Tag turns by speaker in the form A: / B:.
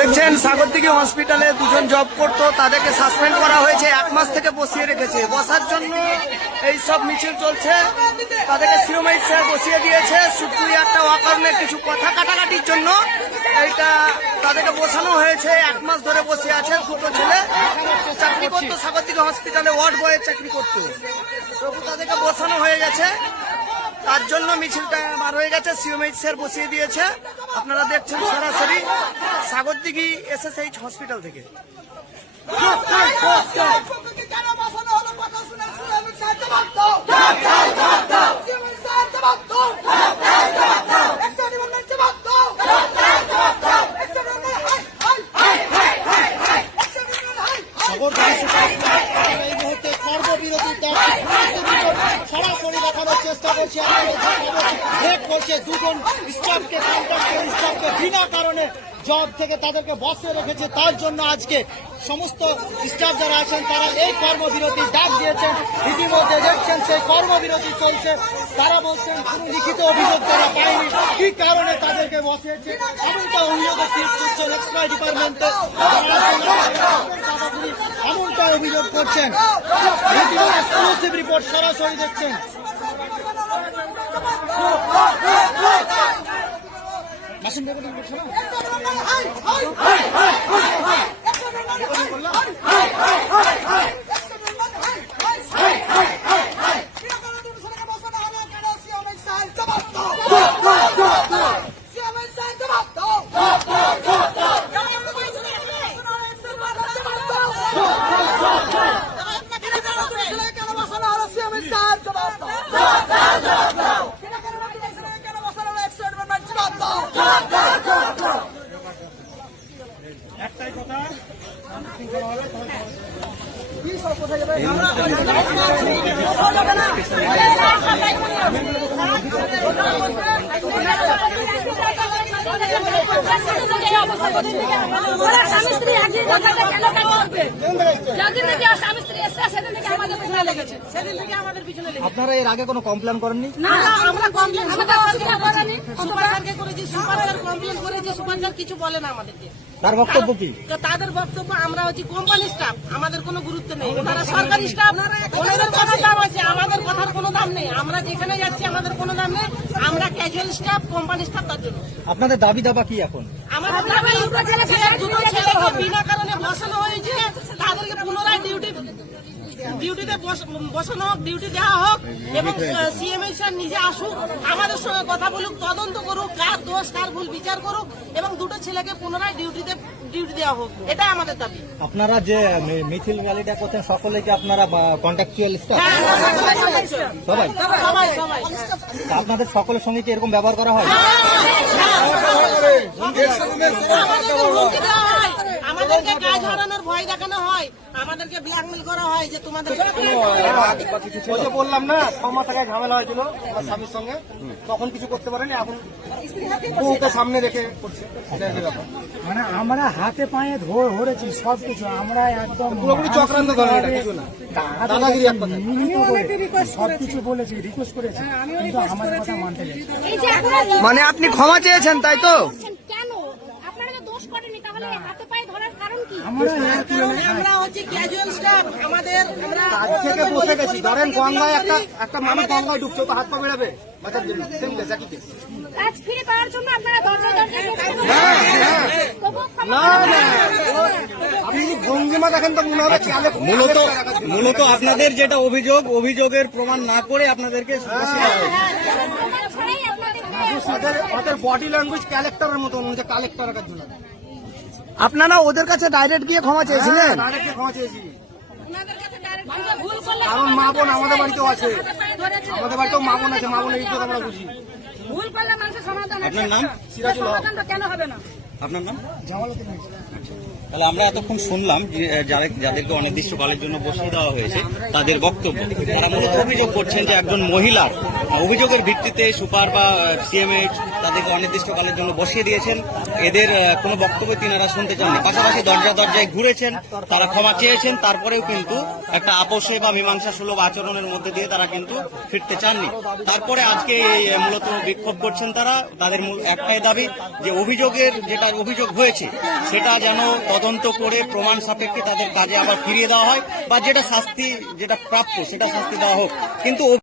A: দেখছেন সাগরদিঘি হসপিটালে দুজন জব করতো, তাদেরকে সাসপেন্ড করা হয়েছে, এক মাস থেকে বসিয়ে রেখেছে। বসার জন্য এই সব মিছিল চলছে। তাদেরকে সিওমাইট স্যার বসিয়ে দিয়েছে। শুধু একটা অকারণে কিছু কথা কাটাকাটির জন্য এইটা তাদেরকে বসানো হয়েছে। এক মাস ধরে বসে আছে দুটো ছেলে। চাকরি করতো সাগরদিঘি হসপিটালে ওয়ার্ড বয়ের চাকরি করতো। তবু তাদেরকে বসানো হয়ে গেছে। তার জন্য মিছিলটা বার হয়ে গেছে। সিওমএইচ স্যার বসিয়ে দিয়েছে। আপনারা দেখছেন সরাসরি সাগরদিঘি এসএসএইচ হসপিটাল থেকে
B: এই মুহূর্তে কর্মবিরতির সরাসরি দেখানোর চেষ্টা করছে ব্রেক করছে দুজন স্টাফকে কন্ট্রাক্টর স্টাফকে বিনা কারণে জব থেকে তাদেরকে বসে রেখেছে তার জন্য আজকে সমস্ত স্টাফ যারা আছেন তারা এই কর্মবিরতির ডাক দিয়েছেন ইতিমধ্যে দেখছেন সেই কর্মবিরতি চলছে তারা বলছেন কোনো লিখিত অভিযোগ তারা পায়নি কি কারণে তাদেরকে বসেছে এমনটা অভিযোগ এক্সপ্রাই ডিপার্টমেন্টে করছেন রিপোর্ট সরাসরি দেখছেন বেগুনি কথা না?
C: ওরা
B: আপনারা এর আগে কোনো কমপ্লেন করেননি?
C: না না, আমরা কমপ্লেন
D: করেছি। সুপার স্যার কমপ্লেন করেছি সুপার স্যার কিছু বলে না আমাদেরকে।
B: তার বক্তব্য কি?
D: তো তাদের বক্তব্য আমরা হচ্ছে কোম্পানি স্টাফ আমাদের কোনো গুরুত্ব নেই। তারা সরকারি স্টাফ ওনাদের কথার দাম আছে আমাদের কথার কোনো দাম নেই। আমরা যেখানে যাচ্ছি আমাদের কোনো দাম নেই। আমরা ক্যাজুয়াল স্টাফ কোম্পানি স্টাফ তার জন্য।
B: আপনাদের দাবি দাবা কি এখন?
D: আমাদের দাবি দুটো ছেলে ছেলে দুটো ছেলেকে বিনা কারণে বসানো হয়েছে তাদেরকে পুনরায় ডিউটি ডিউটিতে বস- বসানো হোক ডিউটি দেওয়া হোক এবং সিএমএ স্যার নিজে আসুক আমাদের সঙ্গে কথা বলুক তদন্ত করুক কার দোষ কার ভুল বিচার করুক এবং দুটো ছেলেকে পুনরায় ডিউটিতে ডিউটি দেওয়া হোক। এটা আমাদের দাবি।
B: আপনারা যে মিছিল র্যালিটা করছেন সকলে কি আপনারা কন্ট্রাকচুয়াল স্টাফ
D: হ্যাঁ, সবাই contact
B: সবাই? আপনাদের সকলের সঙ্গে কি এরকম ব্যবহার করা হয়
D: আমাদেরকে হুমকি দেওয়া হয় আমাদেরকে কাজ হারানোর ভয় দেখানো হয় আমাদেরকে ব্ল্যাকমেল করা হয় যে তোমাদের
E: ওই যে বললাম না ছ মাস আগে ঝামেলা হয়েছিল আমার স্বামীর সঙ্গে। তখন কিছু করতে পারেনি এখন বউকে সামনে রেখে করছে।
F: মানে আমরা হাতে পায়ে ধরে ধরেছি সব কিছু আমরা একদম
E: পুরোপুরি চক্রান্ত ধরে কিছু না। দাদাগিরি এক কথায়।
F: সব কিছু বলেছি রিকোয়েস্ট করেছি। কিন্তু আমাদের কথা মানতে গেছে
C: এই যে আপনারা
A: মানে আপনি ক্ষমা চেয়েছেন তাই তো
C: কেন আপনারা তো দোষ করেনি তাহলে হাতে পায়ে ধরার কারণ কি
F: আমরা
D: হচ্ছে ক্যাজুয়াল স্টাফ আমাদের আমরা
E: আজ থেকে বসে গেছি। ধরেন গঙ্গায় একটা একটা মানুষ গঙ্গায় ঢুকছে তো হাত পা বেড়াবে। বাঁচার জন্য। সেম কেস একই কেস
C: কাজ ফিরে পাওয়ার জন্য আপনারা দরজা দরজা
E: না না। আপনি যদি ভঙ্গিমা দেখেন তো মনে হবে
B: মূলত মূলত আপনাদের যেটা অভিযোগ অভিযোগের প্রমাণ না করে আপনাদেরকে
E: ওদের বডি ল্যাঙ্গুয়েজ ক্যারেক্টারের মতো মনে কালেক্টরের কাছে
A: আপনারা ওদের কাছে ডাইরেক্ট গিয়ে ক্ষমা চেয়েছিলেন
E: ক্ষমা চেয়েছি কারণ মা বোন আমাদের বাড়িতেও আছে। আমাদের বাড়িতেও মা বোন আছে মা বোনের ইজ্জত আমরা বুঝি
C: ভুল করলে মানুষের সমাধান
B: আপনার নাম?
E: সিরাজুল হক।
C: কেন হবে না
B: আপনার নাম? তাহলে আমরা এতক্ষণ শুনলাম যে যাদের যাদেরকে অনির্দিষ্টকালের জন্য বসিয়ে দেওয়া হয়েছে তাদের বক্তব্য। তারা মূলত অভিযোগ করছেন যে একজন মহিলার অভিযোগের ভিত্তিতে সুপার বা সিএমএইচ তাদেরকে অনির্দিষ্টকালের জন্য বসিয়ে দিয়েছেন। এদের কোনো বক্তব্য তিনারা শুনতে চাননি। পাশাপাশি দরজা দরজায় ঘুরেছেন তারা ক্ষমা চেয়েছেন তারপরেও কিন্তু একটা আপোষে বা মীমাংসা সুলভ আচরণের মধ্যে দিয়ে তারা কিন্তু ফিরতে চাননি। তারপরে আজকে মূলত বিক্ষোভ করছেন তারা। তাদের মূল একটাই দাবি যে অভিযোগের যেটা অভিযোগ হয়েছে, সেটা যেন তদন্ত করে প্রমাণ সাপেক্ষে তাদের কাজে আবার ফিরিয়ে দেওয়া হয় বা যেটা শাস্তি, যেটা প্রাপ্য সেটা শাস্তি দেওয়া হোক। কিন্তু